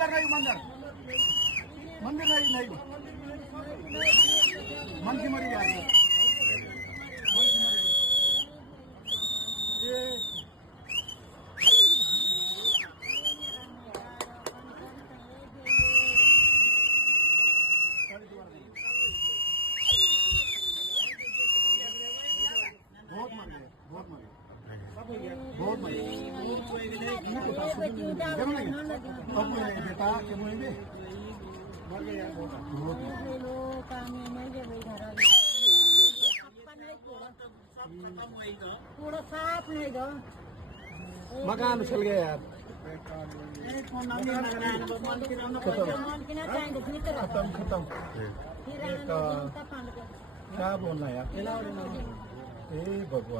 मंदिर नहीं मंदिर नहीं मन की मरी जा रही है ये बहुत मर गए बहुत मर गए बहुत मर गए बेटा के मुझे मर गए यार बहुत पूरा साफ नहीं दो मकान चल गया यार खत्म खत्म क्या बोलना यार भगवान